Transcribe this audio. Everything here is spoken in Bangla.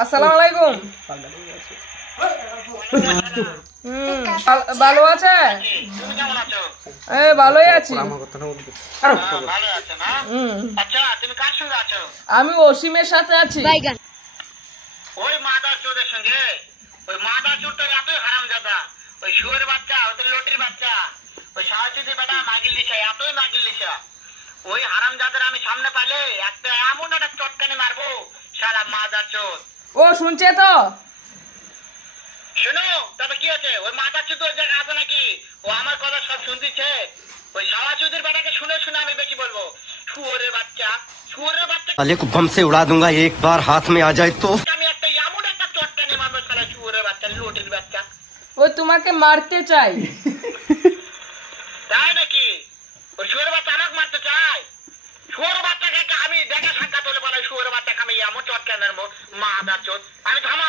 আসসালামু আলাইকুম। ভালো আছে? ভালোই আছি। আমি অসীমের সাথে আছি। ওই মাদার চোরের সঙ্গে ওই মাদার চোরটা এতই হারামজাদা, ওই শুয়োরের বাচ্চা, ওদের লটির বাচ্চা, ওই সাহায্যে বেটা মাগিল লিখা, এতই মাগিল লিখা। ওই হারামজাদার আমি সামনে পাইলে একটা এমন একটা চটকানি মারবো সারা মাদার চোর। ও শুনছে তো? শোনো তবে কি আছে, ওই মাদার চোর ওই জায়গায় আছে নাকি? ও আমার কথা সব শুনতেছে। ওই সাহায্যের বেটাকে শুনে শুনে আমি বেশি বলবো, শুয়োরের বাচ্চা, শুয়োরের বাচ্চা साले को बम से उड़ा दूंगा एक बार हाथ में आ जाए तो। আমি একটা এমন একটা চটকানি মারবো সারা শুয়োরের বাচ্চা, লটির বাচ্চা। ও তোমাকে মারতে চাই। তাই নাকি? ওই শুয়োরের বাচ্চা আমাকে মারতে চায়? শুয়োরের বাচ্চাকে আমি দেখা সাক্ষাৎ হলে বলে শুয়োরের বাচ্চাকে আমি এমন চটকানি মারবো মাদার চোর, আমি থামা।